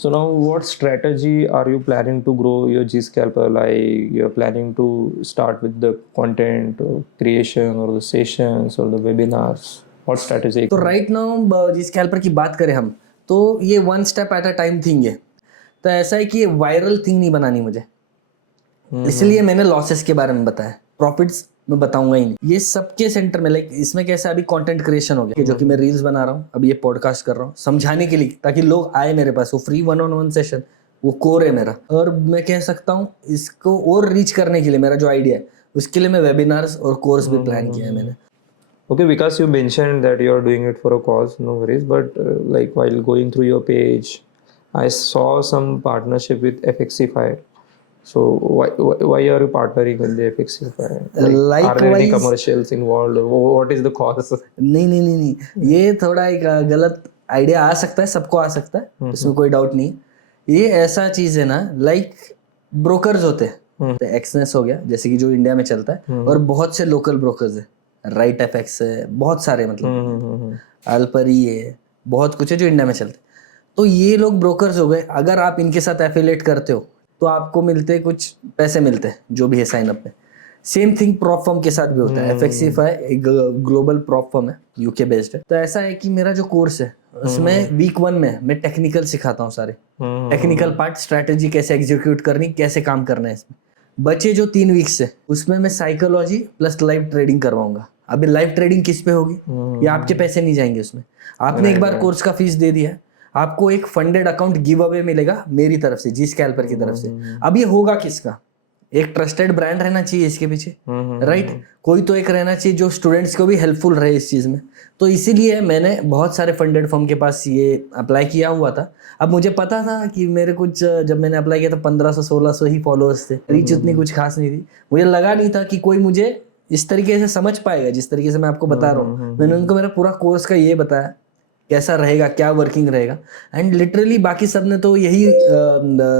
So now, what strategy are you planning to grow your G Scalper? Like you're planning to start with the content or creation or the sessions or the webinars. What strategy? तो right now जिस कैल्पर की बात करें हम, तो ये one step at a time thing है। तो ऐसा है कि ये वायरल थिंग नहीं बनानी मुझे, इसलिए मैंने लॉसेस के बारे में बताया, प्रॉफिट्स मैं बताऊंगा ही नहीं। ये सबके सेंटर में लाइक इसमें कैसे अभी कंटेंट क्रिएशन हो गया, जो कि मैं रील्स बना रहा हूँ, अभी ये पॉडकास्ट कर रहा हूँ समझाने के लिए, ताकि लोग आए मेरे पास। वो फ्री 1-on-1 सेशन वो कोर है मेरा। और मैं कह सकता हूँ इसको और रीच करने के लिए मेरा जो आइडिया है, उसके लिए मैं वेबिनार्स और कोर्स भी प्लान किया है मैंने। Okay, because you mentioned that you are doing it for a cause, no worries. But like while going through your page, I saw some partnership with FXify. So why are you partnering with the FXify? Like, are there any Likewise- commercials involved? Or what is the cause? नहीं, ये थोड़ा एक गलत आइडिया आ सकता है, सबको आ सकता है, इसमें कोई डाउट नहीं। ये ऐसा चीज है ना, लाइक ब्रोकर्स होते हैं, एक्सनेस हो गया जैसे कि जो इंडिया में चलता है, और बहुत से लोकल ब्रोकर्स है, राइट एफएक्स है, बहुत सारे मतलब अल्परी है, बहुत कुछ है जो इंडिया में चलते हैं। तो ये लोग ब्रोकर्स हो गए। अगर आप इनके साथ एफिलिएट करते हो तो आपको मिलते कुछ पैसे मिलते हैं जो भी है साइन अप में। सेम थिंग प्रॉप फर्म के साथ भी होता है। एफएक्सिफाई एक ग्लोबल प्रॉप फर्म है, यूके बेस्ड है। तो ऐसा है कि मेरा जो कोर्स है उसमें वीक 1 में मैं टेक्निकल सिखाता हूँ, सारे टेक्निकल पार्ट, स्ट्रैटेजी कैसे एग्जीक्यूट करनी, कैसे काम करना है इसमें। बचे जो 3 वीक्स है उसमें मैं साइकोलॉजी प्लस लाइव ट्रेडिंग करवाऊंगा। अभी लाइव ट्रेडिंग किस पे होगी, या आपके पैसे नहीं जाएंगे उसमें। आपने एक बार कोर्स का फीस दे दिया, आपको एक फंडेड अकाउंट गिव अवे मिलेगा मेरी तरफ से, जी स्कैल्पर की तरफ से। अब ये होगा किसका, एक ट्रस्टेड ब्रांड रहना चाहिए इसके पीछे, राइट। कोई तो एक रहना चाहिए जो स्टूडेंट्स को भी हेल्पफुल रहे इस चीज में। तो इसीलिए मैंने बहुत सारे फंडेड फर्म के पास ये अप्लाई किया हुआ था। अब मुझे पता था कि मेरे कुछ, जब मैंने अप्लाई किया था 1500-1600 ही फॉलोअर्स थे, रीच उतनी कुछ खास नहीं थी। मुझे लगा नहीं था कि कोई मुझे इस तरीके से समझ पाएगा जिस तरीके से मैं आपको बता रहा हूँ। मैंने उनको मेरा पूरा कोर्स का ये बताया, कैसा रहेगा, क्या वर्किंग रहेगा, एंड लिटरली बाकी सब ने तो यही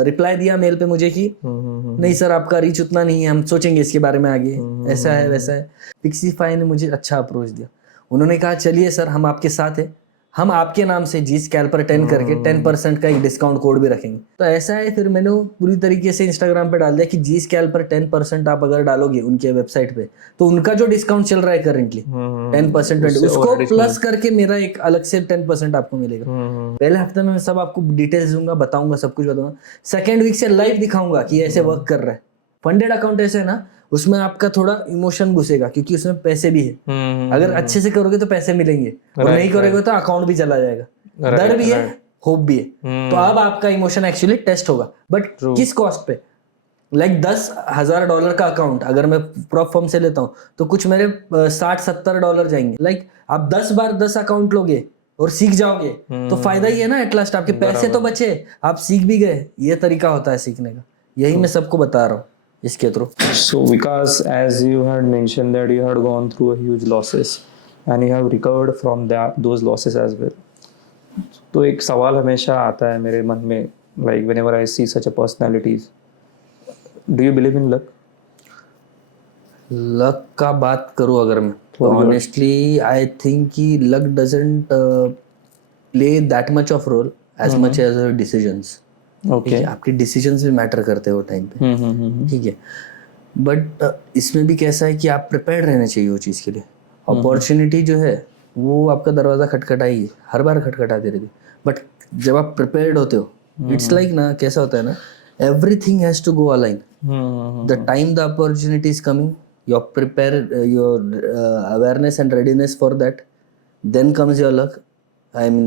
रिप्लाई दिया मेल पे मुझे कि नहीं सर आपका रीच उतना नहीं है, हम सोचेंगे इसके बारे में आगे, ऐसा है वैसा है। फिक्सीफाई ने मुझे अच्छा अप्रोच दिया। उन्होंने कहा चलिए सर हम आपके साथ हैं, हम आपके नाम से जी स्कैल्पर 10 करके 10% का एक डिस्काउंट कोड भी रखेंगे। तो ऐसा है, फिर मैंने पूरी तरीके से इंस्टाग्राम पे डाल दिया कि जी स्कैल्पर 10% आप अगर डालोगे उनके वेबसाइट पे, तो उनका जो डिस्काउंट चल रहा है करेंटली 10% उसको प्लस करके मेरा एक अलग से 10% आपको मिलेगा। पहले हफ्ते में मैं सब आपको डिटेल्स दूंगा, बताऊंगा, सब कुछ बताऊंगा। सेकेंड वीक से लाइव दिखाऊंगा कि ऐसे वर्क कर रहा है। फंडेड अकाउंट ऐसे है ना, उसमें आपका थोड़ा इमोशन घुसेगा क्योंकि उसमें पैसे भी है। अगर अच्छे से करोगे तो पैसे मिलेंगे, और नहीं करोगे तो अकाउंट भी चला जाएगा। डर भी है, होप भी है। तो अब आपका इमोशन एक्चुअली टेस्ट होगा, बट किस कॉस्ट पे, लाइक $10,000 का अकाउंट अगर मैं प्रॉप फर्म से लेता हूँ तो कुछ मेरे $60-70 जाएंगे। लाइक आप 10 बार 10 अकाउंट लोगे और सीख जाओगे तो फायदा ही है ना। एट लास्ट आपके पैसे तो बचे, आप सीख भी गए। ये तरीका होता है सीखने का, यही मैं सबको बता रहा हूँ इसके through. So because as you had mentioned that you had gone through a huge losses and you have recovered from those losses as well. तो एक सवाल हमेशा आता है मेरे मन में, like whenever I see such a personalities, do you believe in luck? Luck का बात करूँ अगर मैं, तो ऑनेस्टली आई थिंक कि luck doesn't play that much of role as much as decisions. Okay, आपके डिसीजंस भी मैटर करते हैं वो टाइम पे, ठीक है। बट इसमें भी कैसा है कि आप प्रिपेयर्ड रहना चाहिए वो चीज़ के लिए। अपॉर्चुनिटी जो है वो आपका दरवाज़ा खटखटाएगी, हर बार खटखटाती रहती, बट जब आप प्रिपेयर्ड होते हो, इट्स लाइक ना, कैसा होता है ना, everything has to go align. The time the opportunity is coming, your prepare your awareness and readiness for that, then comes your luck,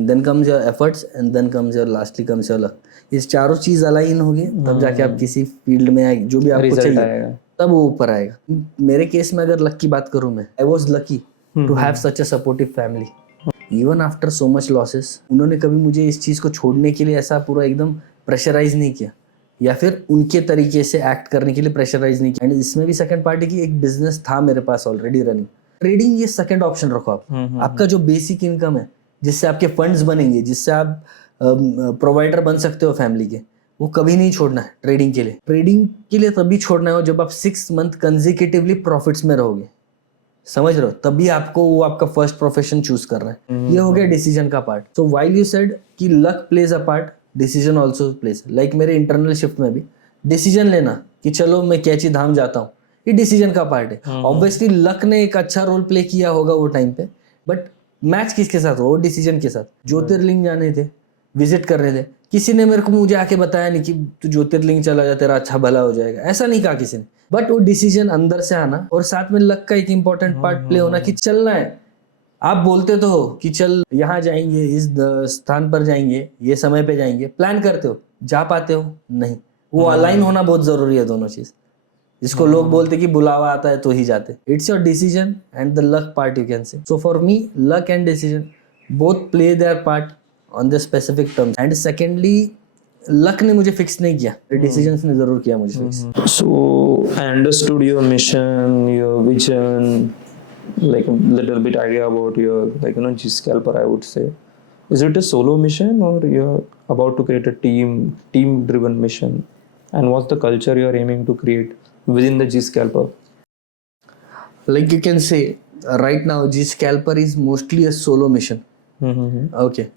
then comes your efforts, and then comes your lastly comes your luck. इस चारों चीज अलाइन होगी तब जाके आप किसी फील्ड में आएगी, जो भी आपको चाहिए तब वो ऊपर आएगा। मेरे केस में अगर लक की बात करूं मैं, I was lucky to have such a supportive family. Even after so much losses, उन्होंने कभी मुझे इस चीज को छोड़ने के लिए ऐसा पूरा एकदम प्रेशराइज नहीं किया, या फिर उनके तरीके से एक्ट करने के लिए प्रेशराइज नहीं किया। एंड इसमें भी सेकंड पार्टी की एक बिजनेस था मेरे पास ऑलरेडी रनिंग। ट्रेडिंग ये सेकंड ऑप्शन रखो आप। आपका जो बेसिक इनकम है, जिससे आपके फंड्स बनेंगे, जिससे आप प्रोवाइडर बन सकते हो फैमिली के, वो कभी नहीं छोड़ना है ट्रेडिंग के लिए। ट्रेडिंग के लिए तभी छोड़ना है जब आप 6 मंथ कंसेक्यूटिवली प्रॉफिट्स में रहोगे, समझ रहे हो, तभी आपको वो आपका फर्स्ट प्रोफेशन चूज करना है। ये हो गया डिसीजन का part. So while you said कि luck plays a part, decision also plays. Like मेरे इंटरनल शिफ्ट में भी डिसीजन लेना कि चलो मैं कैची धाम जाता हूँ, ये डिसीजन का पार्ट है। ऑब्वियसली लक ने एक अच्छा रोल प्ले किया होगा वो टाइम पे, बट मैच किसके साथ हुआ? वो डिसीजन के साथ। ज्योतिर्लिंग जाने थे, विजिट कर रहे थे, किसी ने मुझे आके बताया नहीं कि तू ज्योतिर्लिंग चला जा, तेरा अच्छा भला हो जाएगा, ऐसा नहीं कहा किसी ने। बट वो डिसीजन अंदर से आना और साथ में लक का एक इंपॉर्टेंट पार्ट प्ले होना कि चलना है। आप बोलते तो हो कि चल यहाँ जाएंगे, इस स्थान पर जाएंगे, ये समय पे जाएंगे, प्लान करते हो, जा पाते हो नहीं। वो अलाइन होना बहुत जरूरी है, दोनों चीज। जिसको लोग बोलते कि बुलावा आता है तो ही जाते। It's your decision and the luck part, you can say. So for me luck and decision both play there part on the specific terms. And secondly luck ने मुझे फिक्स नहीं किया, डिसीजंस ने जरूर किया मुझे fix. So I understood your mission, your vision, like a little bit idea about your, like, G-Scalper, I would say. Is it a solo mission or you're about to create a team-driven mission? And what's the culture you're aiming to create within the G-Scalper? Like you can say, right now G-Scalper is mostly a solo mission. Okay.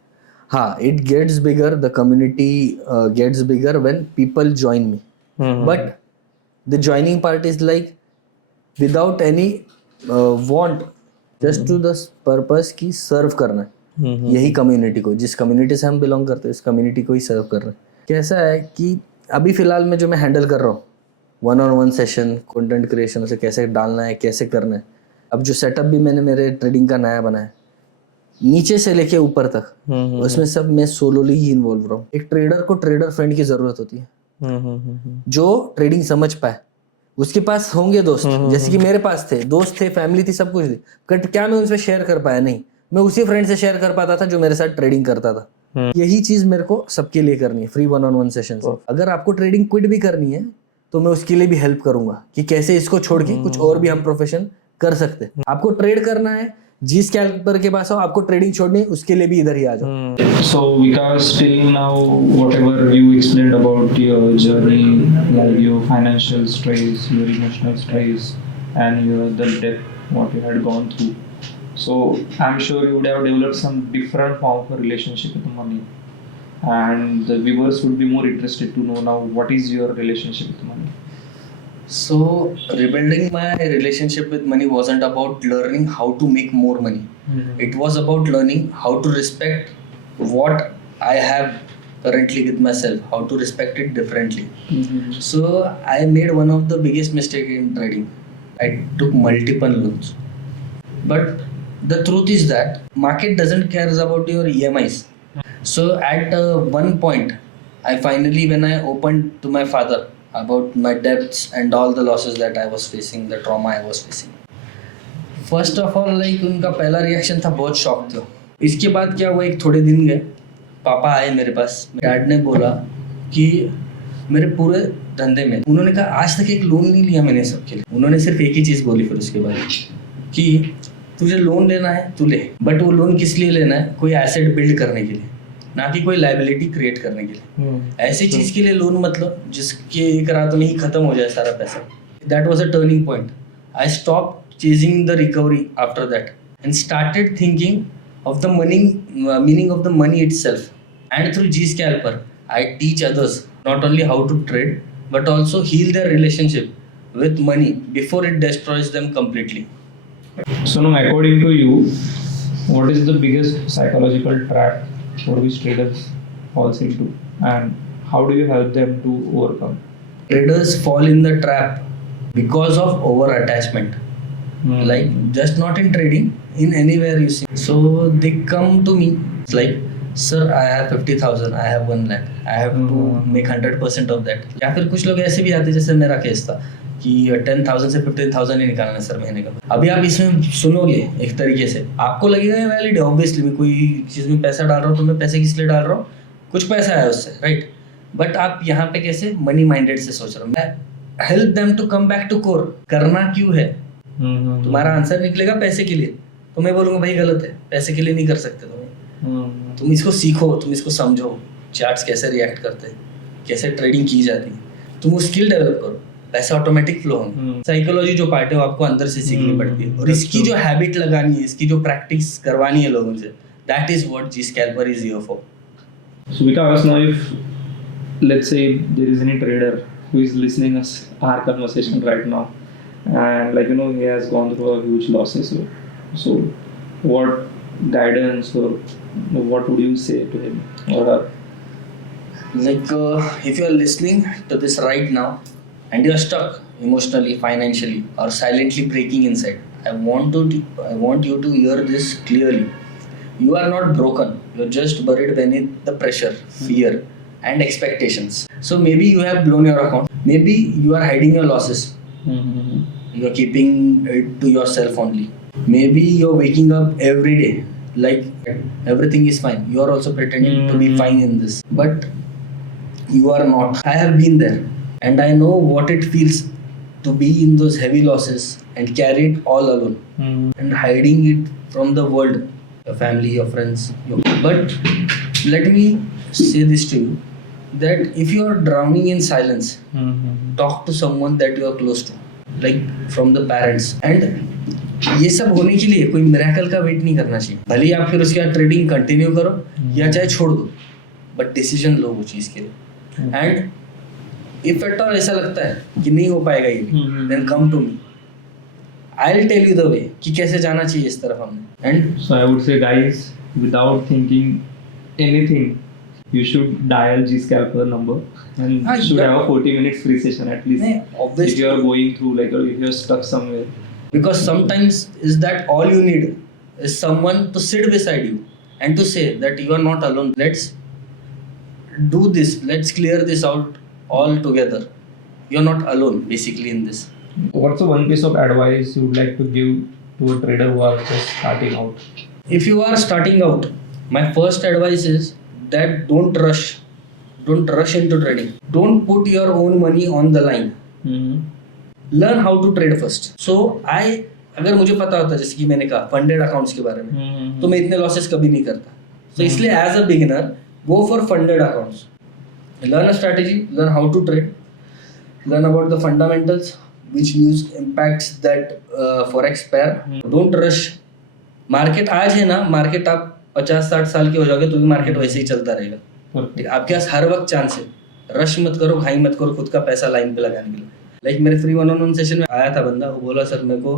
It gets bigger, the community gets bigger when people join me. But the joining part is like without any want, just to the purpose की सर्व करना है यही कम्युनिटी को, जिस कम्युनिटी से हम बिलोंग करते हैं इस कम्युनिटी को ही सर्व कर रहे हैं। कैसा है कि अभी फिलहाल में जो मैं हैंडल कर रहा हूँ 1-on-1 सेशन, कंटेंट क्रिएशन, उसे कैसे डालना है, कैसे करना है। अब जो सेटअप भी मैंने मेरे ट्रेडिंग का नया बनाया, नीचे से लेके ऊपर तक, उसमें सब मैं सोलोली ही इन्वॉल्व रहा हूँ। एक ट्रेडर को ट्रेडर फ्रेंड की जरूरत होती है जो ट्रेडिंग समझ पाए। उसके पास होंगे दोस्त, जैसे कि मेरे पास थे, दोस्त थे, फैमिली थी, सब कुछ थी, बट क्या मैं उनसे शेयर कर पाया? नहीं। मैं उसी फ्रेंड से शेयर कर पाता था जो मेरे साथ ट्रेडिंग करता था। यही चीज मेरे को सबके लिए करनी है, फ्री 1-on-1 सेशन। अगर आपको ट्रेडिंग क्विट भी करनी है तो मैं उसके लिए भी हेल्प करूंगा कि कैसे इसको छोड़ के कुछ और भी हम प्रोफेशन कर सकते हैं। आपको ट्रेड करना है, जी स्कैल्पर के पास आओ। आपको ट्रेडिंग छोड़नी है, उसके लिए भी इधर ही आ जाओ। So Vikas, till now, whatever you explained about your journey, like your financial stress, your emotional stress, and the depth what you had gone through. So I'm sure you would have developed some different form of a relationship with money, and the viewers would be more interested to know now what is your relationship with money. So rebuilding my relationship with money wasn't about learning how to make more money. It was about learning how to respect what I have currently with myself, how to respect it differently. So I made one of the biggest mistake in trading. I took multiple loans. But the truth is that market doesn't care about your EMIs. So at one point, I finally, when I opened to my father about my debts and all the losses that I was facing, the trauma I was facing. First of all, like उनका पहला रिएक्शन था बहुत शॉक था। इसके बाद क्या हुआ, एक थोड़े दिन गए, पापा आए मेरे पास। डैड ने बोला कि मेरे पूरे धंधे में, उन्होंने कहा आज तक एक लोन नहीं लिया मैंने सबके लिए। उन्होंने सिर्फ एक ही चीज़ बोली फिर उसके बाद कि तुझे लोन लेना है तू ले, बट वो लोन किस लिए लेना है? कोई एसेट बिल्ड करने के लिए, ना कि कोई लाइबिलिटी क्रिएट करने के लिए। ऐसी चीज के लिए लोन मतलब जिसके एक रात में ही खत्म हो जाए सारा पैसा। That was a turning point. I stop chasing the recovery after that and started thinking of the money, meaning of the money itself. And through G Scalper I teach others not only how to trade but also heal their relationship with money before it destroys them completely. So now, according to you, what is the biggest psychological trap for which traders falls into, and how do you help them to overcome? Traders fall in the trap because of over attachment. Like just not in trading, in anywhere you see. So they come to me, it's like, sir, I have 50,000, I have 1 lakh, I have to make 100% of that. या फिर कुछ लोग ऐसे भी आते जैसे मेरा केस था कि 10,000 से 15,000 ही निकालना है सर महीने का। अभी आप इसमें सुनोगे एक तरीके से, आपको लगेगा ये वैलिड है, ऑब्वियसली मैं कोई चीज़ में पैसा डाल रहा हूँ तो मैं पैसे किस लिए डाल रहा हूँ, कुछ पैसा है उससे, राइट। बट आप यहाँ पे कैसे मनी माइंडेड से सोच रहे हो। मैं help them to come back to core. करना क्यों है? तुम्हारा आंसर निकलेगा पैसे के लिए, तो मैं बोलूँगा भाई गलत है, पैसे के लिए नहीं कर सकते तुम इसको सीखो, तुम इसको समझो, चार्ट्स कैसे रिएक्ट करते हैं, कैसे ट्रेडिंग की जाती है, तुम वो स्किल डेवलप करो, पैसे ऑटोमेटिक फ्लो होंगे। साइकोलॉजी जो पार्ट है वो आपको अंदर से सीखनी पड़ती है, और इसकी जो हैबिट लगानी है, इसकी जो प्रैक्टिस करवानी है लोगों से, that is what G Scalper is here for. So because now if let's say there is any trader who is listening us our conversation right now, and like he has gone through a huge losses, so what guidance or what would you say to him or her? Like if you are listening to this right now and you are stuck emotionally, financially, or silently breaking inside, I want you to hear this clearly. You are not broken, you're just buried beneath the pressure, fear, and expectations. So maybe you have blown your account, maybe you are hiding your losses, you're keeping it to yourself only. Maybe you're waking up every day like everything is fine, you are also pretending to be fine in this, but you are not. I have been there and I know what it feels to be in those heavy losses and carry it all alone and hiding it from the world, your family, your friends. But let me say this to you, that if you are drowning in silence, talk to someone that you are close to, like from the parents. And ये सब होने के लिए कोई मिरेकल का वेट नहीं करना चाहिए, भले ही आप फिर उसके बाद ट्रेडिंग कंटिन्यू करो या चाहे छोड़ दो, बट डिसीजन लो वो चीज़ के लिए. एंड इफ एट ऑल ऐसा लगता है कि नहीं हो पाएगा ये, then come to me, I will tell you the way कि कैसे जाना चाहिए इस तरफ हमने. And So I would say, guys, without thinking anything, you should dial G Scalper number and should have a 40 minutes free session at least. नहीं, If obviously, you are going through like, or if you are stuck somewhere. because sometimes is that all you need is someone to sit beside you and to say that you are not alone. Let's do this. Let's clear this out all together. You're not alone basically in this. What's the one piece of advice you would like to give to a trader who are just starting out? If you are starting out, my first advice is that don't rush. Don't rush into trading. Don't put your own money on the line. Learn how to trade first. So अगर मुझे पता होता, जैसे कि मैंने कहा funded accounts के बारे में, तो मैं इतने लॉसेस कभी नहीं करता. सो इसलिए as a beginner go for funded accounts, learn a strategy, learn how to trade, learn about the fundamentals which news impacts that forex pair. Don't rush. Market आज है ना, मार्केट आप 50-60 साल के हो जाओगे तो भी मार्केट वैसे ही चलता रहेगा. आपके पास हर वक्त चांस है. रश मत करो, घाई मत करो खुद का पैसा लाइन पे लगाने के लिए. लाइक मेरे फ्री 1-on-1 सेशन में आया था बंदा, वो बोला सर मेरे को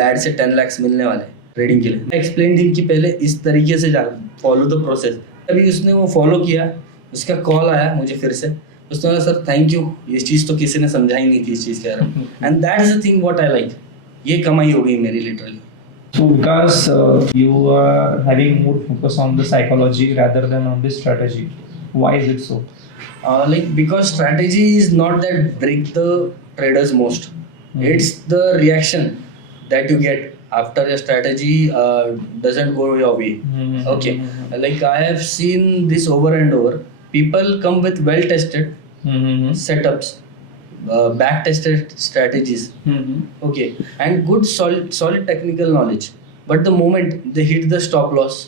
डैड से 10 लाख मिलने वाले ट्रेडिंग के लिए. मैं एक्सप्लेन हिम कि पहले इस तरीके से जा, फॉलो द प्रोसेस. अभी उसने वो फॉलो किया, उसका कॉल आया मुझे फिर से, उसने बोला सर थैंक यू, ये चीज़ तो किसी ने समझाई नहीं थी इस चीज़ के बारे में. And that is the thing what I like. ये कमाई हो गई मेरी literally. So because you are having more focus on the psychology rather than on the strategy, why is it so? Like because strategy is not that break the traders most. It's the reaction that you get after your strategy doesn't go your way. Okay, like I have seen this over and over. People come with well tested setups, back tested strategies, okay, and good solid technical knowledge, but the moment they hit the stop loss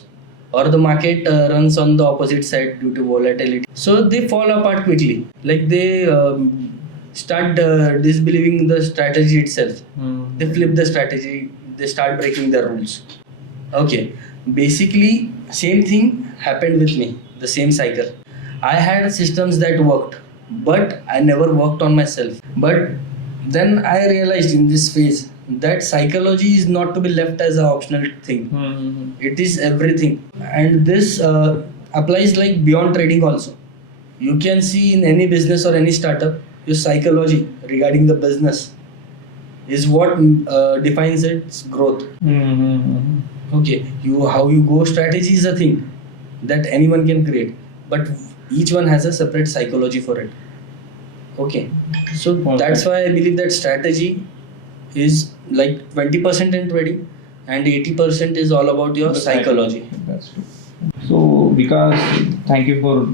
or the market runs on the opposite side due to volatility, so they fall apart quickly. Like they start disbelieving the strategy itself. They flip the strategy, they start breaking the rules. Okay, basically same thing happened with me, the same cycle. I had systems that worked, but I never worked on myself. But then I realized in this phase that psychology is not to be left as an optional thing. It is everything, and this applies like beyond trading also. You can see in any business or any startup, your psychology regarding the business is what defines its growth. Okay, how you go strategy is a thing that anyone can create, but each one has a separate psychology for it. Okay, so that's why I believe that strategy is like 20% in trading and 80% is all about your psychology. That's true. So because thank you for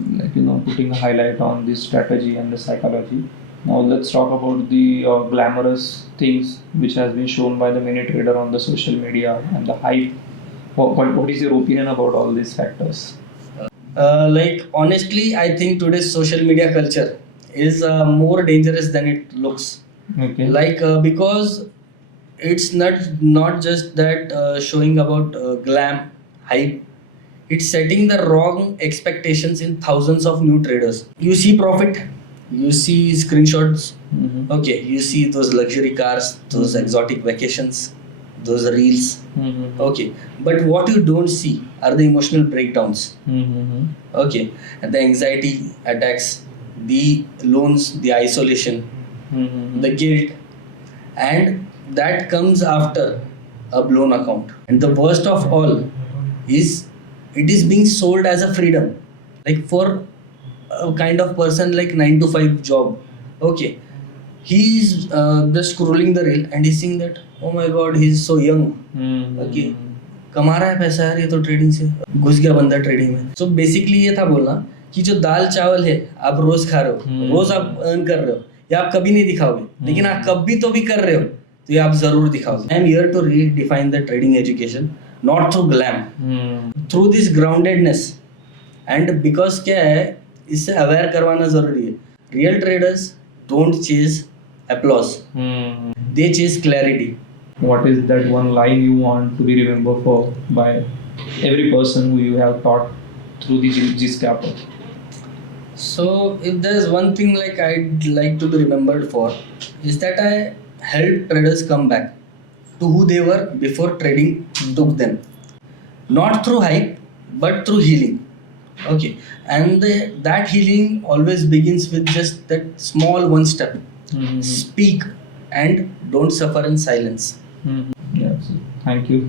putting a highlight on this strategy and the psychology. Now let's talk about the glamorous things which has been shown by the mini trader on the social media and the hype. What is your opinion about all these factors? Like honestly, I think today's social media culture is more dangerous than it looks. Okay. Like because it's not just that showing about glam, hype. it's setting the wrong expectations in thousands of new traders. You see profit, you see screenshots, okay, you see those luxury cars, those exotic vacations, those reels, okay, but what you don't see are the emotional breakdowns, okay, and the anxiety attacks, the loans, the isolation, the guilt, and that comes after a blown account. And the worst of all is it is being sold as a freedom, like for a kind of person like 9 to 5 job. Okay, he's just scrolling the reel and he's seeing that, oh my god, he's so young. Okay, कमा रहा है पैसा यार, ये तो ट्रेडिंग से घुस गया बंदा ट्रेडिंग में. सो बेसिकली ये था बोलना कि जो दाल चावल है आप रोज खा रहे हो, रोज आप अर्न कर रहे हो, ये आप कभी नहीं दिखाओगे, लेकिन आप कभी तो भी कर रहे हो तो ये आप जरूर दिखाओगे. I am here to redefine the trading education, not through glam, through this groundedness. And because क्या है, इससे अवेयर करवाना जरूरी है. Real traders don't chase applause, they chase clarity. What is that one line you want to be remembered for by every person who you have taught through the G-Scapper? So if there's one thing like I'd like to be remembered for, is that I helped traders come back to who they were before trading took them. Not through hype, but through healing. Okay, and that healing always begins with just that small one step. Speak and don't suffer in silence. Yeah, so thank you.